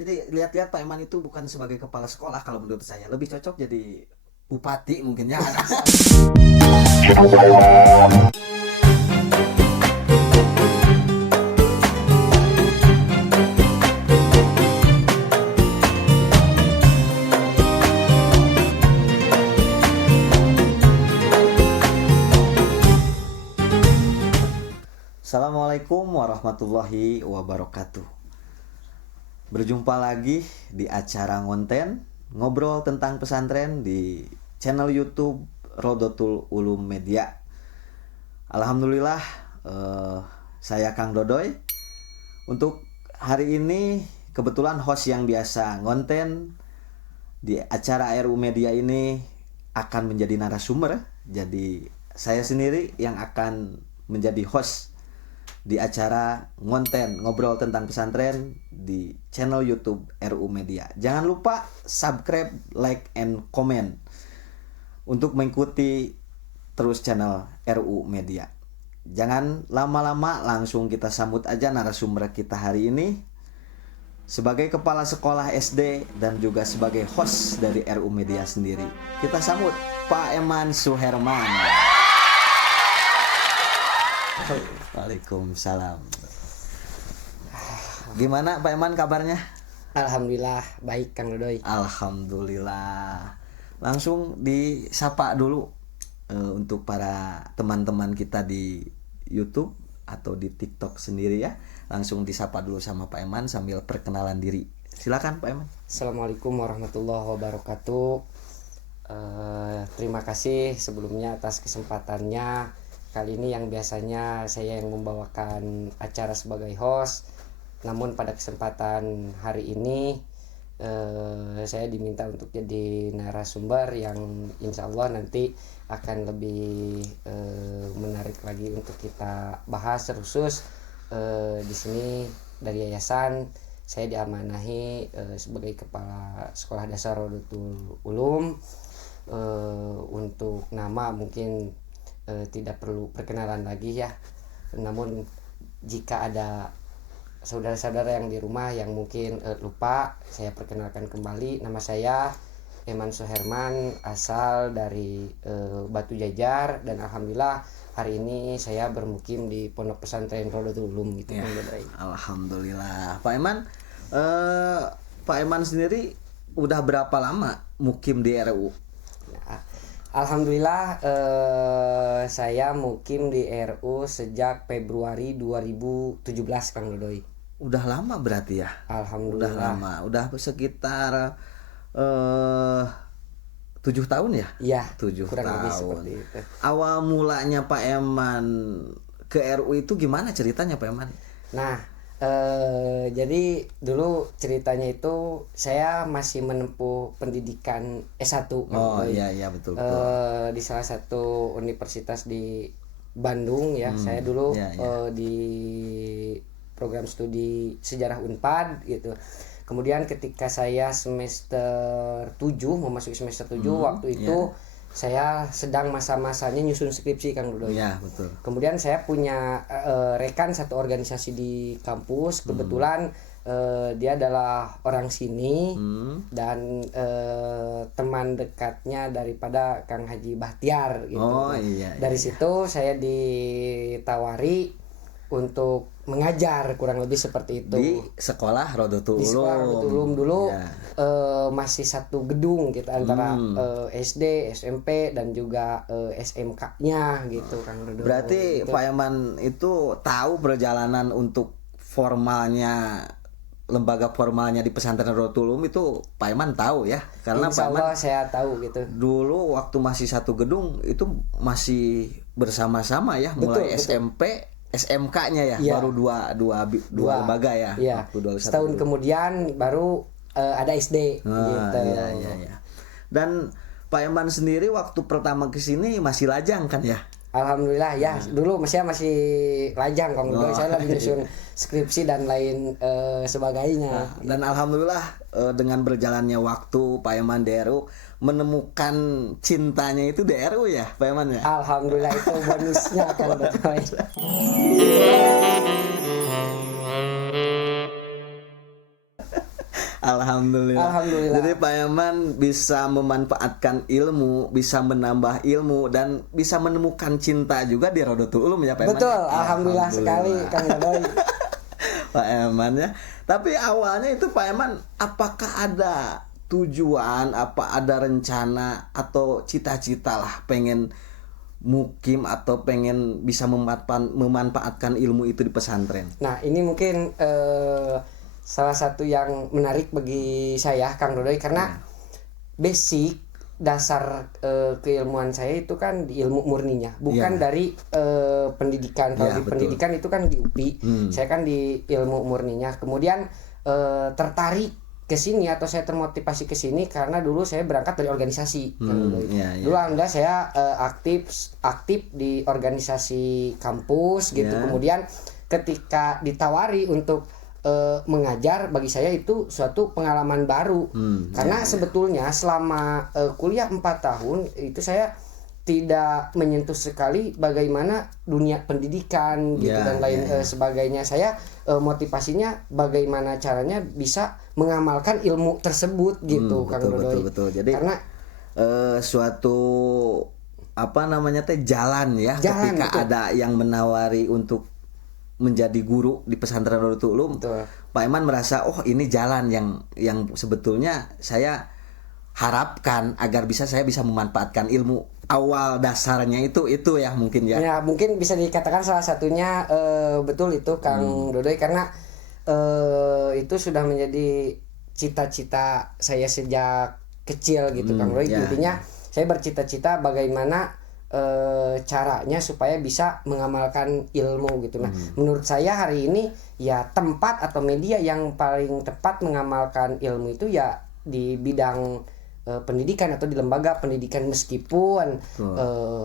Jadi lihat-lihat Pak Eman itu bukan sebagai kepala sekolah kalau menurut saya. Lebih cocok jadi bupati mungkin ya. Assalamualaikum warahmatullahi wabarakatuh. Berjumpa lagi di acara ngonten ngobrol tentang pesantren di channel YouTube Rodotul Ulum Media. Alhamdulillah, saya Kang Dodoy. Untuk hari ini kebetulan host yang biasa ngonten di acara RU Media ini akan menjadi narasumber. Jadi saya sendiri yang akan menjadi host di acara ngonten ngobrol tentang pesantren di channel YouTube RU Media. Jangan lupa subscribe, like, and comment untuk mengikuti terus channel RU Media. Jangan lama-lama, langsung kita sambut aja narasumber kita hari ini. Sebagai kepala sekolah SD dan juga sebagai host dari RU Media sendiri, kita sambut Pak Eman Suherman. Waalaikumsalam. Gimana Pak Eman kabarnya? Alhamdulillah baik Kang Dodoy. Alhamdulillah. Langsung disapa dulu untuk para teman-teman kita di YouTube atau di TikTok sendiri ya. Langsung disapa dulu sama Pak Eman sambil perkenalan diri. Silakan Pak Eman. Assalamualaikum warahmatullahi wabarakatuh. Terima kasih sebelumnya atas kesempatannya. Kali ini yang biasanya saya yang membawakan acara sebagai host, namun pada kesempatan hari ini saya diminta untuk jadi narasumber yang insya Allah nanti akan lebih menarik lagi untuk kita bahas khusus di sini. Dari yayasan saya diamanahi sebagai kepala sekolah dasar Rodotul Ulum. Untuk nama mungkin tidak perlu perkenalan lagi ya, namun jika ada saudara-saudara yang di rumah yang mungkin lupa, saya perkenalkan kembali. Nama saya Eman Suherman, asal dari Batu Jajar, dan alhamdulillah hari ini saya bermukim di Pondok Pesantren Rodotul Ulum gitu ya. Alhamdulillah. Pak Eman, Pak Eman sendiri udah berapa lama mukim di RU? Alhamdulillah saya mukim di RU sejak Februari 2017 Kang Dodoy. Udah lama berarti ya? Alhamdulillah. Udah lama, udah sekitar 7 tahun ya? Iya, 7 kurang lebih tahun. seperti itu. Awal mulanya Pak Eman ke RU itu gimana ceritanya Pak Eman? Nah, jadi dulu ceritanya itu saya masih menempuh pendidikan S1. Oh iya betul. Di salah satu universitas di Bandung ya. Saya dulu di program studi sejarah Unpad gitu. Kemudian ketika saya semester 7 memasuki semester 7 waktu itu saya sedang masa-masanya nyusun skripsi Kang Dodoy. Iya, betul. Kemudian saya punya rekan satu organisasi di kampus, kebetulan dia adalah orang sini dan teman dekatnya daripada Kang Haji Bahtiar gitu. Oh iya. Dari situ saya ditawari untuk mengajar, kurang lebih seperti itu. Di sekolah Rodotul Ulum. Di sekolah Rodotul Ulum dulu masih satu gedung gitu antara SD, SMP dan juga SMK-nya gitu Kang Dodo. Berarti gitu. Pak Eman itu tahu perjalanan untuk formalnya, lembaga formalnya di pesantren Rodotul Ulum itu Pak Eman tahu ya? Karena Insya Pak Eman Allah saya tahu gitu. dulu waktu masih satu gedung itu masih bersama-sama ya, mulai Betul. SMP, SMK-nya ya, baru dua lembaga ya. Iya. Setahun kemudian baru ada SD gitu. Iya. Dan Pak Eman sendiri waktu pertama kesini masih lajang kan ya? Alhamdulillah ya, dulu masih lajang Kang Dodo. Saya lagi nyusun skripsi dan lain sebagainya. Dan alhamdulillah dengan berjalannya waktu Pak Eman di RU menemukan cintanya itu di RU ya Pak Eman ya? Alhamdulillah itu bonusnya Kang Dodo. Alhamdulillah. Jadi Pak Eman bisa memanfaatkan ilmu, bisa menambah ilmu dan bisa menemukan cinta juga di Rodotul Ulum ya Pak Eman. Betul, alhamdulillah sekali Kang Dodoy. Pak Eman ya. Tapi awalnya itu Pak Eman apakah ada tujuan, apa ada rencana atau cita-cita lah pengen mukim atau pengen bisa memanfaatkan ilmu itu di pesantren? Nah, ini mungkin salah satu yang menarik bagi saya Kang Dodoy karena basic dasar keilmuan saya itu kan di ilmu murninya, bukan dari pendidikan. Kalau di pendidikan itu kan di UPI, saya kan di ilmu murninya. Kemudian tertarik ke sini atau saya termotivasi ke sini karena dulu saya berangkat dari organisasi. Dulu Anda saya aktif di organisasi kampus gitu. Kemudian ketika ditawari untuk mengajar, bagi saya itu suatu pengalaman baru. Karena sebetulnya selama kuliah 4 tahun itu saya tidak menyentuh sekali bagaimana dunia pendidikan gitu dan lain sebagainya. Saya motivasinya bagaimana caranya bisa mengamalkan ilmu tersebut gitu, Kang Dodoy. Betul. Jadi karena suatu jalan ya, ketika betul. Ada yang menawari untuk menjadi guru di pesantren Rodotul Ulum, Pak Eman merasa ini jalan yang sebetulnya saya harapkan agar saya bisa memanfaatkan ilmu awal dasarnya itu ya mungkin ya. Ya mungkin bisa dikatakan salah satunya betul itu Kang Dodoy karena itu sudah menjadi cita-cita saya sejak kecil gitu Kang Dodoy. Intinya saya bercita-cita bagaimana caranya supaya bisa mengamalkan ilmu gitu. Nah, menurut saya hari ini ya tempat atau media yang paling tepat mengamalkan ilmu itu ya di bidang pendidikan atau di lembaga pendidikan, meskipun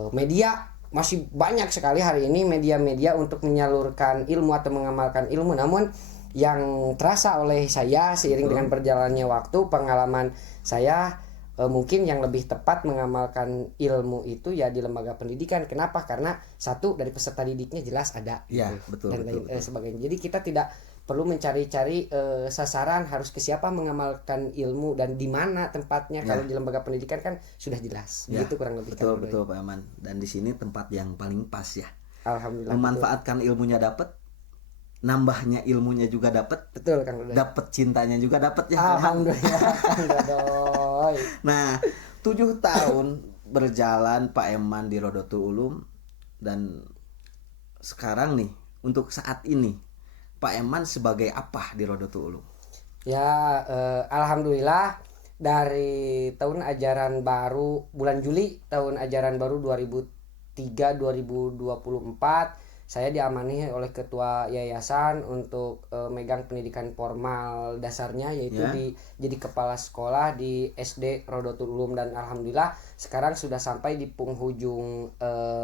media masih banyak sekali hari ini media-media untuk menyalurkan ilmu atau mengamalkan ilmu, namun yang terasa oleh saya seiring dengan berjalannya waktu, pengalaman saya mungkin yang lebih tepat mengamalkan ilmu itu ya di lembaga pendidikan. Kenapa? Karena satu, dari peserta didiknya jelas ada betul, dan lain sebagainya. Jadi kita tidak perlu mencari-cari sasaran harus ke siapa mengamalkan ilmu dan di mana tempatnya. Kalau di lembaga pendidikan kan sudah jelas. Begitu kurang lebih. Betul Pak Eman. Dan di sini tempat yang paling pas ya. Alhamdulillah. Memanfaatkan ilmunya dapat, nambahnya ilmunya juga dapat. Betul Kang Dodoy. Dapat cintanya juga dapat ya. Alhamdulillah Kang Dodoy. Nah, 7 tahun berjalan Pak Eman di Rodotul Ulum, dan sekarang nih untuk saat ini Pak Eman sebagai apa di Rodotul Ulum? Ya, alhamdulillah dari tahun ajaran baru bulan Juli tahun ajaran baru 2003-2024 saya diamanahi oleh ketua yayasan untuk megang pendidikan formal dasarnya, yaitu jadi kepala sekolah di SD Rodotul Ulum, dan alhamdulillah sekarang sudah sampai di penghujung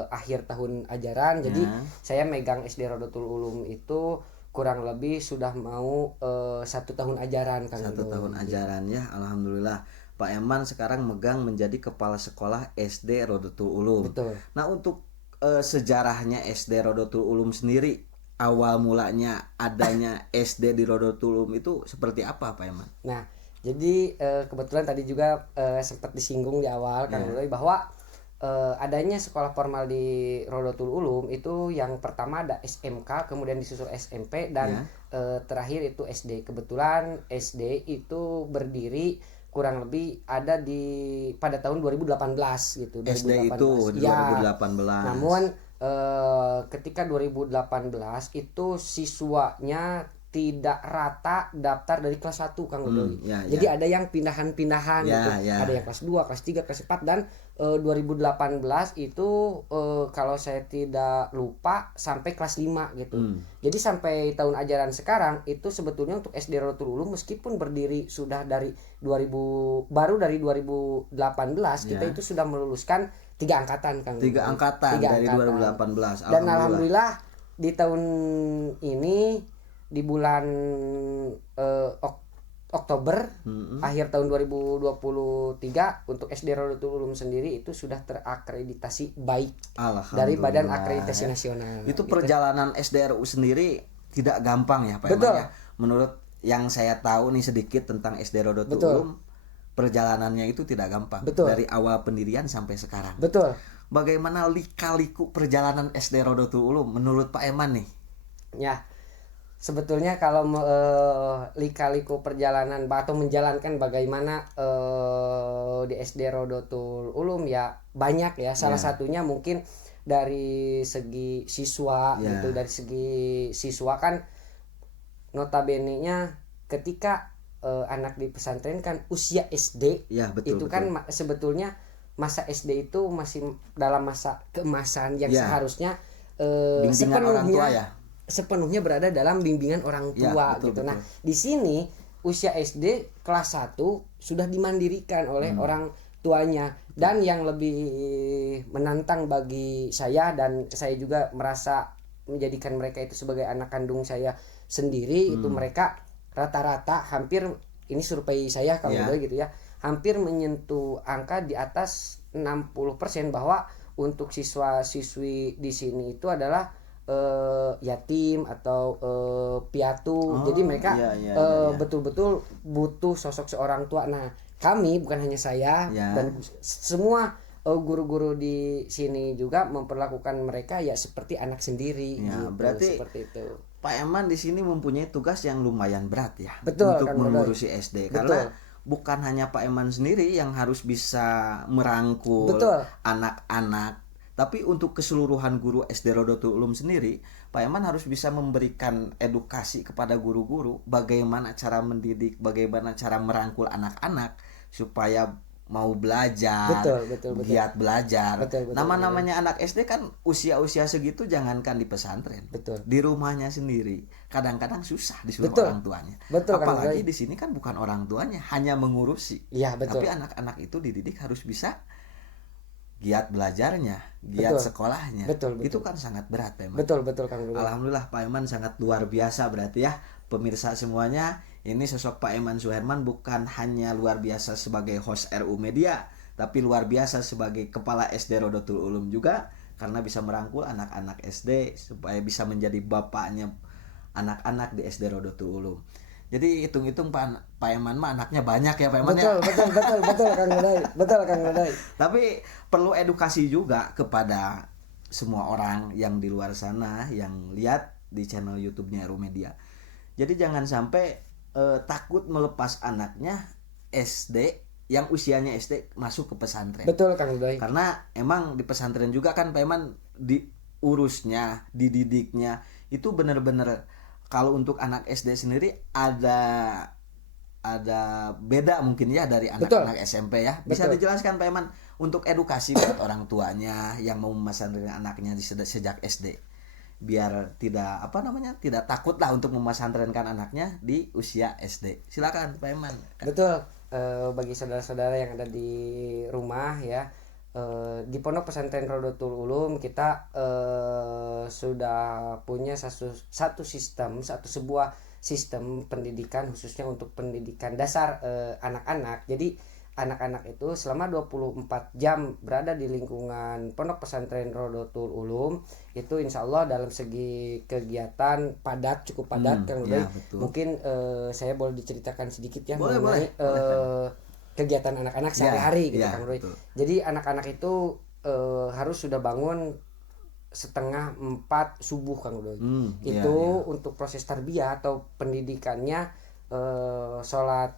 akhir tahun ajaran. Jadi saya megang SD Rodotul Ulum itu kurang lebih sudah mau 1 tahun ajaran kan. 1 tahun ajaran ya, alhamdulillah. Pak Eman sekarang megang menjadi kepala sekolah SD Rodotul Ulum. Betul. Nah, untuk sejarahnya SD Rodotul Ulum sendiri, awal mulanya adanya SD di Rodotul Ulum itu seperti apa Pak Eman? Nah, jadi kebetulan tadi juga sempat disinggung di awal Kang Dodoy bahwa adanya sekolah formal di Rodotul Ulum itu yang pertama ada SMK, kemudian disusul SMP, dan terakhir itu SD. Kebetulan SD itu berdiri kurang lebih ada pada tahun 2018 gitu. SD 2018. Itu 2018. Namun ketika 2018 itu siswanya tidak rata daftar dari kelas 1 Kang Dodoy. Jadi ada yang pindahan-pindahan gitu. Ada yang kelas 2, kelas 3, kelas 4, dan 2018 itu kalau saya tidak lupa sampai kelas 5 gitu. Jadi sampai tahun ajaran sekarang itu sebetulnya untuk SD Rodotul Ulum meskipun berdiri sudah dari 2018 kita itu sudah meluluskan 3 angkatan Kang. 3 angkatan dari 2018. Dan alhamdulillah di tahun ini di bulan Oktober akhir tahun 2023 untuk SD Rodotul Ulum sendiri itu sudah terakreditasi baik dari Badan Akreditasi Nasional. Itu perjalanan SDRU sendiri tidak gampang ya Pak Eman ya. Menurut yang saya tahu nih sedikit tentang SD Rodotul Betul. Ulum, perjalanannya itu tidak gampang. Betul. Dari awal pendirian sampai sekarang. Betul. Bagaimana lika-liku perjalanan SD Rodotul Ulum menurut Pak Eman nih? Ya, sebetulnya kalau lika-liku perjalanan atau menjalankan bagaimana di SD Rodotul Ulum ya banyak ya. Salah satunya mungkin dari segi siswa gitu. Dari segi siswa kan notabene-nya ketika anak di pesantren kan usia SD. Ya, betul, itu betul. kan sebetulnya masa SD itu masih dalam masa keemasan yang seharusnya bimbingan orang tua ya. sepenuhnya berada dalam bimbingan orang tua betul, gitu. betul. Nah, di sini usia SD kelas 1 sudah dimandirikan oleh orang tuanya, dan yang lebih menantang bagi saya dan saya juga merasa menjadikan mereka itu sebagai anak kandung saya sendiri, itu mereka rata-rata hampir, ini survei saya kalau gitu ya, hampir menyentuh angka di atas 60% bahwa untuk siswa-siswi di sini itu adalah yatim atau piatu. Jadi mereka betul-betul butuh sosok seorang tua. Nah, kami bukan hanya saya dan semua guru-guru di sini juga memperlakukan mereka ya seperti anak sendiri gitu. Berarti seperti itu. Pak Eman di sini mempunyai tugas yang lumayan berat ya. Betul, untuk Kang mengurusi Dodoy. SD. Betul. Karena bukan hanya Pak Eman sendiri yang harus bisa merangkul anak-anak, tapi untuk keseluruhan guru SD Rodotul Ulum sendiri, Pak Eman harus bisa memberikan edukasi kepada guru-guru bagaimana cara mendidik, bagaimana cara merangkul anak-anak supaya mau belajar, betul. giat belajar. Betul, Nama-namanya anak SD kan usia-usia segitu jangankan di pesantren, di rumahnya sendiri kadang-kadang susah disuruh orang tuanya. Apalagi di sini kan bukan orang tuanya, hanya mengurusi. Tapi anak-anak itu dididik harus bisa giat belajarnya, giat sekolahnya. Itu kan sangat berat Pak Eman. Betul Kang Dodoy. Alhamdulillah Pak Eman sangat luar biasa berarti ya. Pemirsa semuanya, ini sosok Pak Eman Suherman bukan hanya luar biasa sebagai host RU Media, tapi luar biasa sebagai kepala SD Rodotul Ulum juga, karena bisa merangkul anak-anak SD supaya bisa menjadi bapaknya anak-anak di SD Rodotul Ulum. Jadi hitung-hitung Pak Eman mah anaknya banyak ya Pak Eman ya. Betul Kang Dodoy. Betul Kang Dodoy. Tapi perlu edukasi juga kepada semua orang yang di luar sana yang lihat di channel YouTube-nya RU Media. Jadi jangan sampai takut melepas anaknya SD yang usianya SD masuk ke pesantren. Betul Kang Dodoy. Karena emang di pesantren juga kan Pak Eman diurusnya, dididiknya itu benar-benar, kalau untuk anak SD sendiri ada beda mungkin ya dari anak-anak SMP ya. Bisa dijelaskan Pak Eman untuk edukasi buat orang tuanya yang mau memasantren anaknya sejak SD, biar tidak tidak takut lah untuk memasantrenkan anaknya di usia SD. Silakan Pak Eman. Betul. Bagi saudara-saudara yang ada di rumah ya, di Pondok Pesantren Rodotul Ulum kita sudah punya sebuah sistem pendidikan khususnya untuk pendidikan dasar anak-anak. Jadi anak-anak itu selama 24 jam berada di lingkungan Pondok Pesantren Rodotul Ulum itu insya Allah dalam segi kegiatan cukup padat Kang Dodoy. Mungkin saya boleh diceritakan sedikit ya mengenai kegiatan anak-anak sehari-hari gitu Kang Dodoy. Jadi anak-anak itu harus sudah bangun 3:30 subuh Kang Dodoy. Untuk proses tarbiyah atau pendidikannya, sholat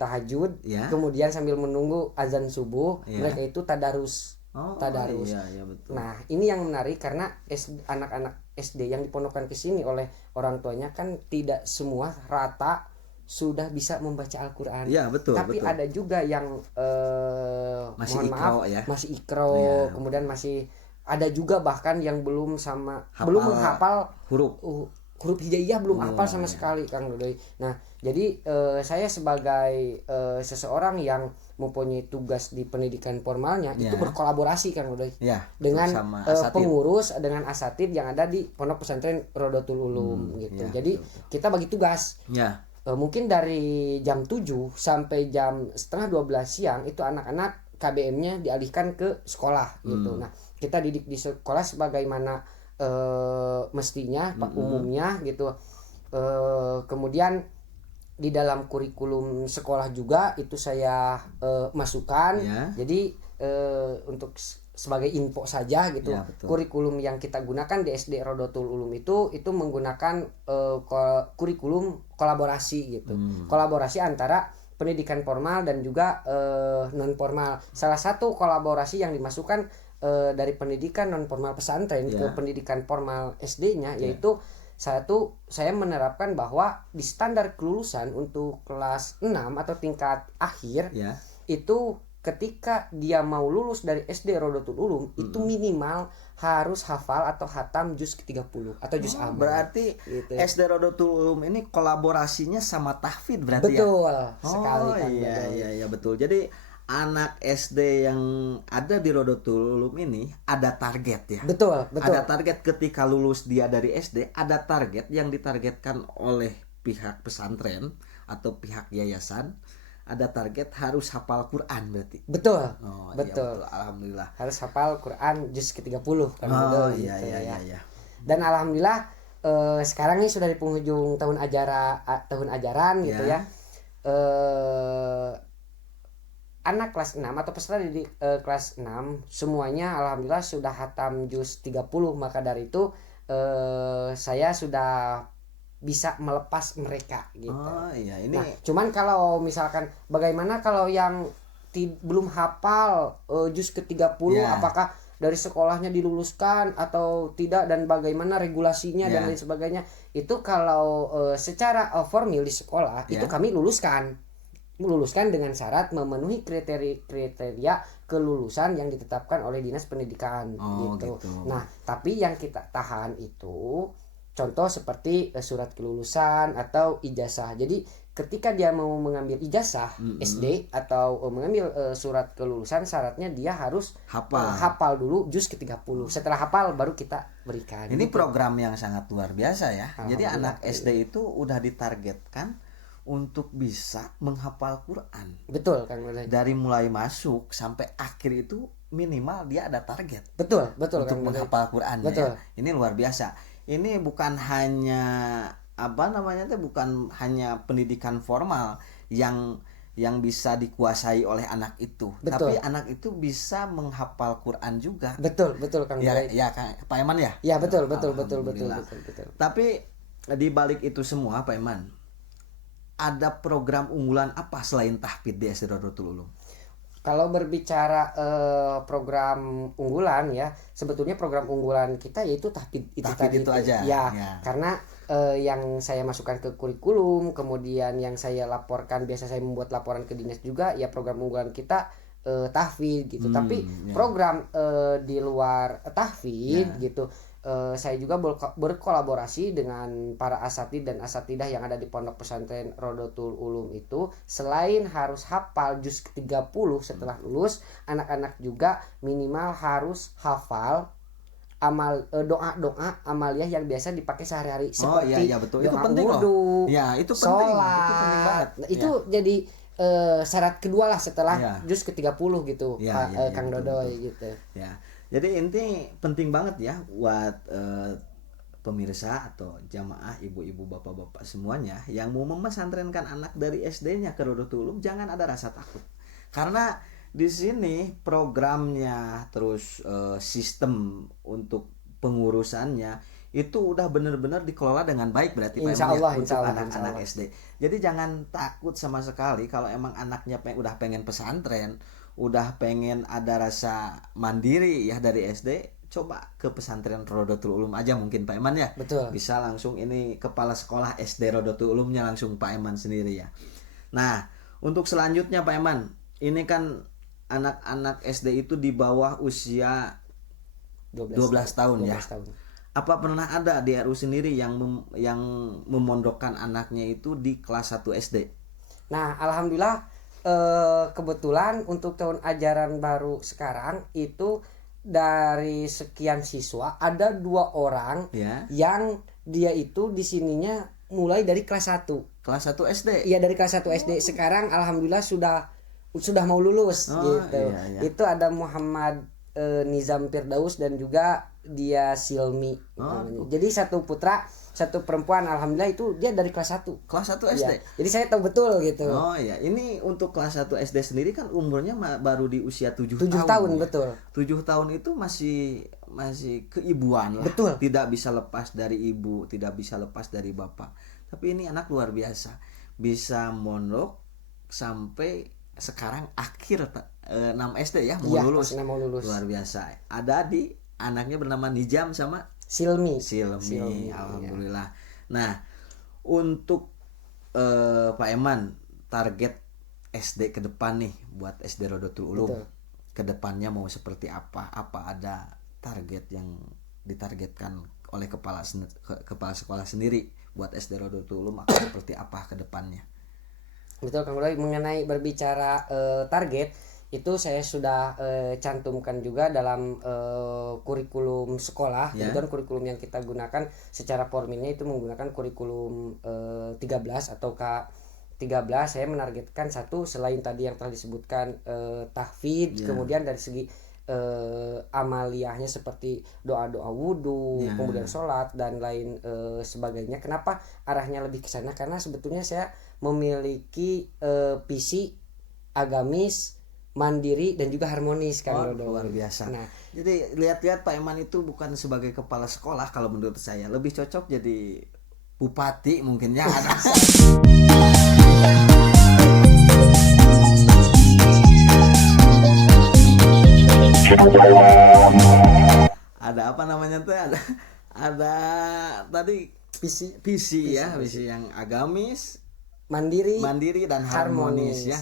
tahajud, kemudian sambil menunggu azan subuh mereka itu tadarus. Betul. Nah, ini yang menarik karena anak-anak SD yang dipondokkan ke sini oleh orang tuanya kan tidak semua rata sudah bisa membaca Al-Qur'an. Tapi ada juga yang masih ikro ya. Masih ikro, kemudian masih ada juga bahkan yang belum menghafal huruf hijaiyah, belum hafal sama sekali Kang Dodoy. Nah, jadi saya sebagai seseorang yang mempunyai tugas di pendidikan formalnya itu berkolaborasi Kang Dodoy dengan pengurus, dengan asatid yang ada di Pondok Pesantren Rodotul Ulum gitu. Jadi kita bagi tugas. Mungkin dari jam 7 sampai jam 11:30 siang itu anak-anak KBM-nya dialihkan ke sekolah gitu. Nah, kita didik di sekolah sebagaimana mestinya umumnya gitu. Kemudian di dalam kurikulum sekolah juga itu saya masukkan. Ya. Jadi untuk sebagai info saja gitu, Ya, betul. kurikulum yang kita gunakan di SD Rodotul Ulum itu menggunakan kurikulum kolaborasi gitu. Kolaborasi antara pendidikan formal dan juga non formal. Salah satu kolaborasi yang dimasukkan dari pendidikan non formal pesantren ke pendidikan formal SD-nya yaitu satu, saya menerapkan bahwa di standar kelulusan untuk kelas 6 atau tingkat akhir itu ketika dia mau lulus dari SD Rodotul Ulum itu minimal harus hafal atau hatam juz ke-30 atau juz amma. Berarti gitu. SD Rodotul Ulum ini kolaborasinya sama tahfidz berarti Betul ya? sekali kan. Iya betul. Jadi anak SD yang ada di Rodotul Ulum ini ada target ya. Betul. Ada target ketika lulus dia dari SD, ada target yang ditargetkan oleh pihak pesantren atau pihak yayasan. Ada target harus hafal Quran berarti. Betul. Oh, betul. Iya, betul. Alhamdulillah. Harus hafal Quran juz ke-30 kan. Iya. Dan alhamdulillah sekarang ini sudah di penghujung tahun ajaran gitu ya. Anak kelas 6 atau peserta didik kelas 6 semuanya alhamdulillah sudah hatam juz 30. Maka dari itu saya sudah bisa melepas mereka gitu. Oh iya, ini Nah, cuman kalau misalkan bagaimana kalau yang belum hafal juz ke-30 apakah dari sekolahnya diluluskan atau tidak dan bagaimana regulasinya dan lain sebagainya. Itu kalau secara formal di sekolah itu kami luluskan dengan syarat memenuhi kriteria kelulusan yang ditetapkan oleh Dinas Pendidikan gitu. Nah, tapi yang kita tahan itu contoh seperti surat kelulusan atau ijazah. Jadi ketika dia mau mengambil ijazah SD atau mengambil surat kelulusan, syaratnya dia harus hafal dulu juz ke-30. Setelah hafal baru kita berikan. Ini gitu. Program yang sangat luar biasa ya. Jadi anak SD itu udah ditargetkan untuk bisa menghafal Quran. Betul, Kang. Dari mulai masuk sampai akhir itu minimal dia ada target. Betul untuk Kang, menghafal Quran. Betul. Ya. Ini luar biasa. Ini bukan hanya bukan hanya pendidikan formal yang bisa dikuasai oleh anak itu. Betul. Tapi anak itu bisa menghafal Quran juga. Betul Kang. Ya Pak Eman ya? Ya, betul. Tapi di balik itu semua Pak Eman, ada program unggulan apa selain tahfidz di SD Rodotul Ulum? Kalau berbicara program unggulan ya, sebetulnya program unggulan kita yaitu tahfidz itu aja. Ya. Karena yang saya masukkan ke kurikulum, kemudian yang saya laporkan, biasa saya membuat laporan ke dinas juga, ya program unggulan kita tahfidz gitu. Tapi program di luar tahfidz gitu, saya juga berkolaborasi dengan para asatidz dan asatidah yang ada di pondok pesantren Rodotul Ulum itu. Selain harus hafal juz ke-30 setelah lulus, anak-anak juga minimal harus hafal doa-doa amaliyah yang biasa dipakai sehari-hari seperti betul. doa Itu penting wudu, loh. Ya, itu penting. sholat. Itu penting banget. Nah, itu jadi syarat kedua lah setelah juz ke-30 gitu, Kang Dodoy gitu. Ya. Jadi inti penting banget ya buat pemirsa atau jamaah ibu-ibu bapak-bapak semuanya yang mau memesantrenkan anak dari SD-nya ke Rodotul Ulum, jangan ada rasa takut. Karena di sini programnya terus sistem untuk pengurusannya itu udah benar-benar dikelola dengan baik berarti Pak Eman untuk anak-anak SD. Jadi jangan takut sama sekali kalau emang anaknya udah pengen pesantren, udah pengen ada rasa mandiri ya dari SD, coba ke pesantren Rodotul Ulum aja mungkin Pak Eman ya. Betul. Bisa langsung ini kepala sekolah SD Rodotul Ulumnya langsung Pak Eman sendiri ya. Nah, untuk selanjutnya Pak Eman, ini kan anak-anak SD itu di bawah usia 12 tahun ya. Apa pernah ada di RU sendiri yang memondokkan anaknya itu di kelas 1 SD? Nah, alhamdulillah kebetulan untuk tahun ajaran baru sekarang itu dari sekian siswa ada 2 orang yang dia itu di sininya mulai dari kelas 1. Kelas 1 SD? Iya, dari kelas 1 SD. Sekarang alhamdulillah sudah mau lulus gitu. Iya. Itu ada Muhammad Nizam Firdaus dan juga dia Silmi. Jadi satu putra satu perempuan, alhamdulillah itu dia dari kelas 1. Kelas 1 SD. Ya, jadi saya tahu betul gitu. Oh iya, ini untuk kelas 1 SD sendiri kan umurnya baru di usia 7 7 tahun. tahun Ya. betul. 7 tahun itu masih keibuan lah. Betul. Tidak bisa lepas dari ibu, tidak bisa lepas dari bapak. Tapi ini anak luar biasa. Bisa mondok sampai sekarang akhir 6 SD ya, mau Iya, lulus. mau lulus. Luar biasa. Ada di anaknya bernama Nijam sama Silmi. Alhamdulillah. Nah, untuk Pak Eman, target SD ke depan nih buat SD Rodotul Ulum. Betul. Ke depannya mau seperti apa? Apa ada target yang ditargetkan oleh kepala sekolah sendiri buat SD Rodotul Ulum akan seperti apa ke depannya? Betul Kang Roy, mengenai berbicara target itu saya sudah cantumkan juga dalam kurikulum sekolah. Ya. Kemudian kurikulum yang kita gunakan secara formilnya itu menggunakan kurikulum 13 atau K13. Saya menargetkan satu, selain tadi yang telah disebutkan tahfidz, Ya. kemudian dari segi amaliyahnya seperti doa-doa wudhu, Ya. kemudian sholat dan lain sebagainya. Kenapa arahnya lebih ke sana? Karena sebetulnya saya memiliki visi agamis, mandiri dan juga harmonis kan. Luar biasa. Nah, jadi lihat-lihat Pak Eman itu bukan sebagai kepala sekolah kalau menurut saya, lebih cocok jadi bupati mungkin ya. Ada apa namanya tuh? Ada tadi visi yang agamis, mandiri dan harmonis ya.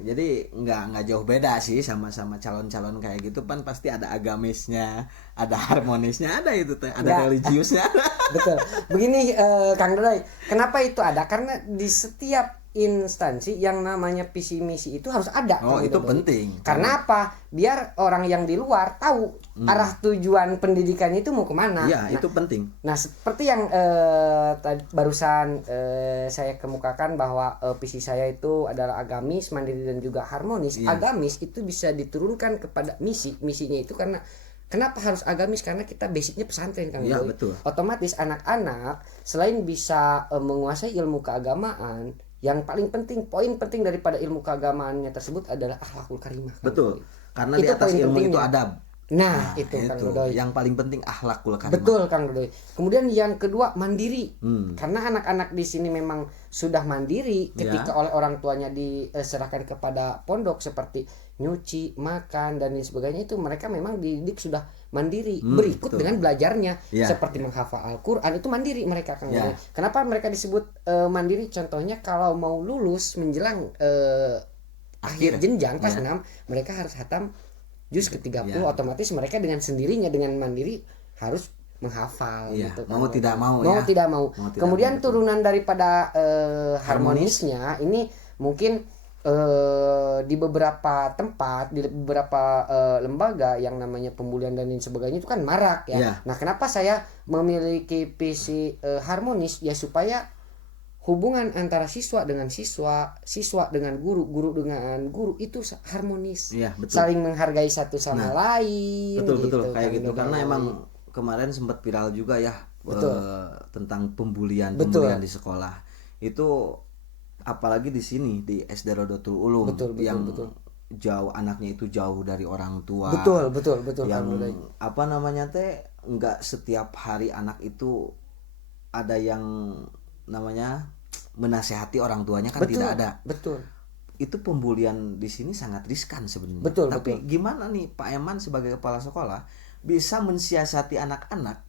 Jadi nggak jauh beda sih sama calon-calon kayak gitu, kan pasti ada agamisnya, ada harmonisnya, ada itu teh, ada religiusnya. Betul. Begini Kang Dodoy, kenapa itu ada? Karena di setiap instansi yang namanya visi misi itu harus ada. Oh, itu penting. Karena apa? Biar orang yang di luar tahu arah tujuan pendidikannya itu mau kemana. Iya, itu penting. Nah, seperti yang barusan saya kemukakan bahwa visi saya itu adalah agamis, mandiri dan juga harmonis. Iya. Agamis itu bisa diturunkan kepada misinya itu karena kenapa harus agamis? Karena kita basicnya pesantren kan. Iya, betul. Otomatis anak-anak selain bisa menguasai ilmu keagamaan, yang paling penting, poin penting daripada ilmu keagamaannya tersebut adalah akhlakul karimah. Kan? Betul. Karena Itu di atas poin ilmu pentingnya. itu adab. Nah, itu Kang Dodoy. Yang paling penting akhlakul karimah. Betul Kang Dodoy. Kemudian yang kedua mandiri. Hmm. Karena anak-anak di sini memang sudah mandiri ketika oleh orang tuanya diserahkan kepada pondok seperti nyuci, makan dan lain sebagainya, itu mereka memang dididik sudah mandiri. Berikut betul. dengan belajarnya Ya. seperti menghafal Al-Qur'an itu mandiri mereka Kang Ya. Dodoy. Kenapa mereka disebut mandiri? Contohnya kalau mau lulus menjelang akhir jenjang pas 6, mereka harus hatam juz ke-30, Ya. otomatis mereka dengan sendirinya dengan mandiri harus menghafal Iya, gitu. mau tidak mau mau ya. tidak mau. Mau tidak Kemudian mau, turunan daripada harmonisnya ini mungkin di beberapa tempat, di beberapa lembaga yang namanya pembulian dan lain sebagainya itu kan marak ya. Iya. Nah, kenapa saya memiliki visi harmonis? Ya supaya hubungan antara siswa dengan siswa, siswa dengan guru, guru dengan guru itu harmonis. Iya, betul. Saling menghargai satu sama lain. Betul karena Kang Dodoy. emang kemarin sempat viral juga ya tentang pembulian di sekolah. Itu apalagi di sini di SD Rodotul Ulum yang jauh, anaknya itu jauh dari orang tua. Betul Yang Kang Dodoy. apa namanya teh, nggak setiap hari anak itu ada yang namanya menasehati orang tuanya kan, tidak ada. Betul. Itu pembulian di sini sangat riskan sebenarnya. Betul, Tapi gimana nih Pak Eman sebagai kepala sekolah bisa mensiasati anak-anak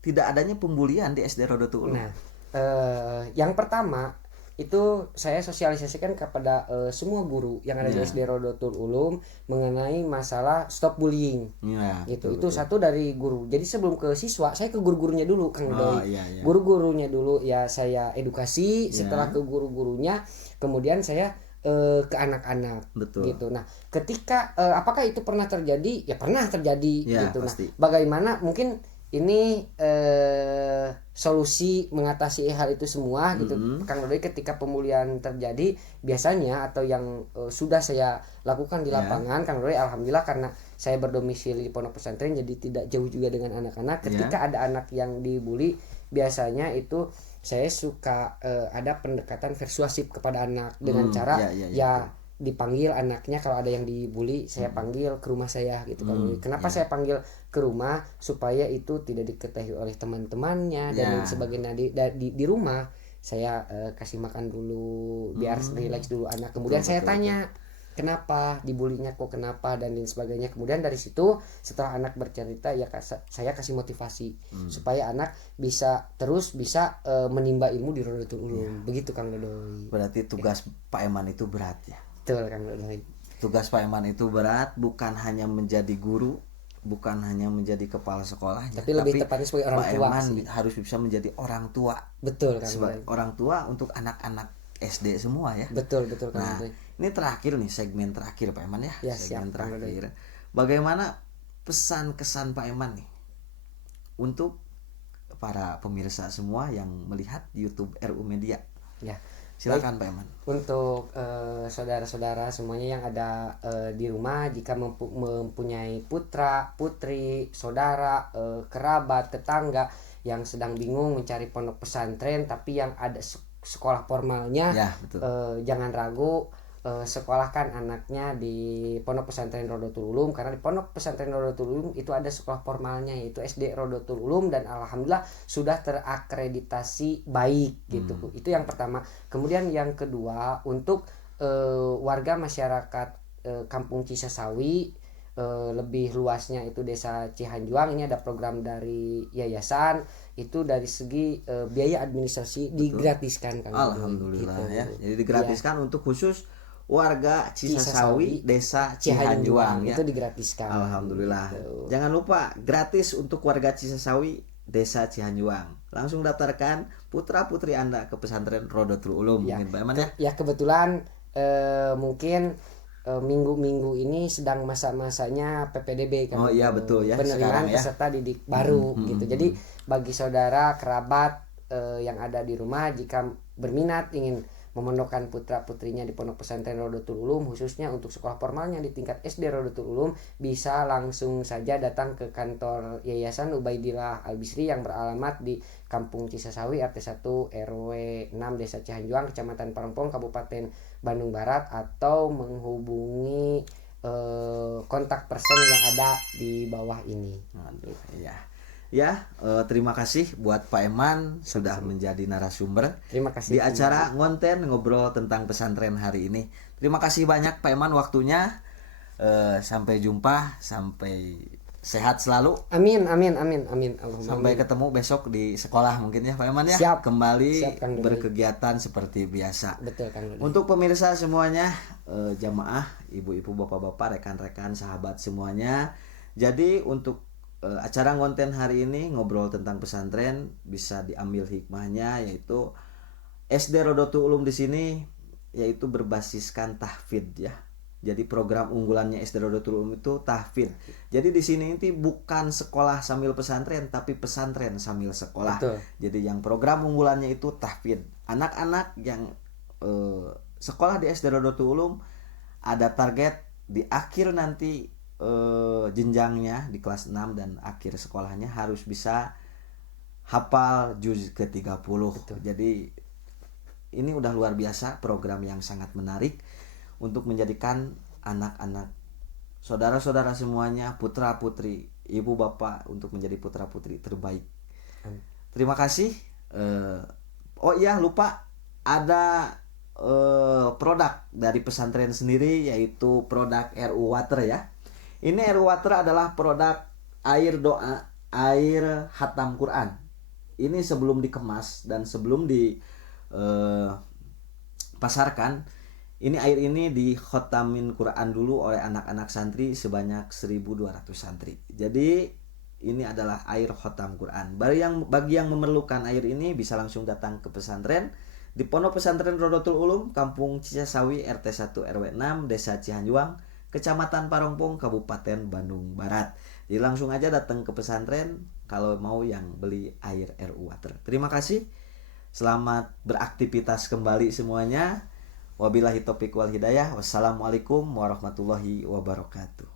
tidak adanya pembulian di SD Rodotul Ulum? Nah, yang pertama itu saya sosialisasikan kepada semua guru yang ada di SD Rodotul Ulum mengenai masalah stop bullying. Ya, Gitu. Itu satu dari guru. Jadi sebelum ke siswa, saya ke guru-gurunya dulu Kang Doy. Iya. Guru-gurunya dulu ya saya edukasi, setelah ke guru-gurunya kemudian saya ke anak-anak. Betul. Gitu. Nah, ketika apakah itu pernah terjadi? Ya pernah terjadi Ya, gitu. pasti. Nah, bagaimana mungkin ini solusi mengatasi hal itu semua gitu Kang Dodoy? Ketika pemulihan terjadi biasanya atau yang sudah saya lakukan di lapangan Kang Dodoy, alhamdulillah karena saya berdomisili di pondok pesantren jadi tidak jauh juga dengan anak-anak. Ketika ada anak yang dibully, biasanya itu saya suka ada pendekatan persuasif kepada anak dengan cara ya dipanggil anaknya, kalau ada yang dibully saya panggil ke rumah saya gitu kan. Kenapa saya panggil ke rumah? Supaya itu tidak diketahui oleh teman-temannya dan lain sebagainya. Di rumah saya kasih makan dulu biar relax dulu anak, kemudian saya tanya kenapa dibulinya, kok kenapa dan lain sebagainya. Kemudian dari situ setelah anak bercerita ya saya kasih motivasi supaya anak bisa menimba ilmu di Rodotul Ulum. Begitu Kang Dodoy. Berarti tugas Pak Eman itu berat ya. Betul Kang Dodoy. Tugas Pak Eman itu berat, bukan hanya menjadi guru, bukan hanya menjadi kepala sekolahnya, tapi lebih tepatnya sebagai orang tua. Pak Eman harus bisa menjadi orang tua. Betul Kang. Sebagai orang tua untuk anak-anak SD semua ya. Betul Kang. Nah, ini terakhir nih, segmen terakhir Pak Eman ya. Segmen siap, terakhir. Bagaimana pesan kesan Pak Eman nih untuk para pemirsa semua yang melihat YouTube RU Media? Ya. Silakan Pak Eman. Untuk saudara-saudara semuanya yang ada di rumah, jika mempunyai putra, putri, saudara, kerabat, tetangga yang sedang bingung mencari pondok pesantren tapi yang ada sekolah formalnya, jangan ragu, sekolahkan anaknya di Pondok Pesantren Rodotul Ulum, karena di Pondok Pesantren Rodotul Ulum itu ada sekolah formalnya yaitu SD Rodotul Ulum dan alhamdulillah sudah terakreditasi baik gitu. Itu yang pertama. Kemudian yang kedua, untuk warga masyarakat Kampung Cisasawi, lebih luasnya itu Desa Cihanjuang, ini ada program dari yayasan, itu dari segi biaya administrasi digratiskan kan. Alhamdulillah gitu. Ya. Jadi digratiskan untuk khusus warga Cisasawi Desa Cihanjuang ya. Itu digratiskan. Alhamdulillah. Gitu. Jangan lupa gratis untuk warga Cisasawi Desa Cihanjuang. Langsung daftarkan putra-putri Anda ke pesantren Rodotul Ulum mungkin Pak Eman ya. Ya kebetulan mungkin minggu-minggu ini sedang masa-masanya PPDB kan. Oh iya betul ya. Penerimaan peserta didik baru gitu. Jadi bagi saudara kerabat yang ada di rumah, jika berminat ingin memondokkan putra-putrinya di Pondok Pesantren Rodotul Ulum, khususnya untuk sekolah formalnya di tingkat SD Rodotul Ulum, bisa langsung saja datang ke kantor Yayasan Ubaidillah Al-Bisri yang beralamat di Kampung Cisasawi RT 1 RW 6 Desa Cihanjuang, Kecamatan Parongpong, Kabupaten Bandung Barat, atau menghubungi kontak person yang ada di bawah ini. Aduh, ya, terima kasih buat Pak Eman sudah menjadi narasumber di acara Ngonten Ngobrol Tentang Pesantren hari ini. Terima kasih banyak Pak Eman waktunya. Sampai jumpa, sampai sehat selalu. Amin. Sampai ketemu besok di sekolah mungkin ya Pak Eman ya. Siap. Kembali berkegiatan seperti biasa. Betul Kang. Untuk pemirsa semuanya, jamaah, ibu-ibu, bapak-bapak, rekan-rekan, sahabat semuanya. Jadi untuk acara konten hari ini ngobrol tentang pesantren bisa diambil hikmahnya, yaitu SD Rodotul Ulum di sini yaitu berbasiskan tahfidz ya. Jadi program unggulannya SD Rodotul Ulum itu tahfidz. Jadi di sini ini bukan sekolah sambil pesantren tapi pesantren sambil sekolah. Betul. Jadi yang program unggulannya itu tahfidz. Anak-anak yang sekolah di SD Rodotul Ulum ada target di akhir nanti jenjangnya di kelas 6 dan akhir sekolahnya harus bisa hafal juz ke-30. Jadi ini udah luar biasa, program yang sangat menarik untuk menjadikan anak-anak saudara-saudara semuanya, putra-putri, ibu bapak untuk menjadi putra-putri terbaik. Terima kasih. Oh iya, lupa ada produk dari pesantren sendiri yaitu produk RU Water ya. Ini RU Water adalah produk air doa, air khatam Quran. Ini sebelum dikemas dan sebelum dipasarkan, ini air ini dikhotamin Quran dulu oleh anak-anak santri sebanyak 1.200 santri. Jadi ini adalah air khotam Quran. Bagi yang memerlukan air ini bisa langsung datang ke pesantren di Pondok Pesantren Rodotul Ulum, Kampung Cisasawi RT 1 RW 6 Desa Cihanjuang, Kecamatan Parongpong, Kabupaten Bandung Barat. Jadi langsung aja datang ke pesantren kalau mau yang beli air RU Water. Terima kasih. Selamat beraktivitas kembali semuanya. Wabillahi taufiq wal hidayah. Wassalamualaikum warahmatullahi wabarakatuh.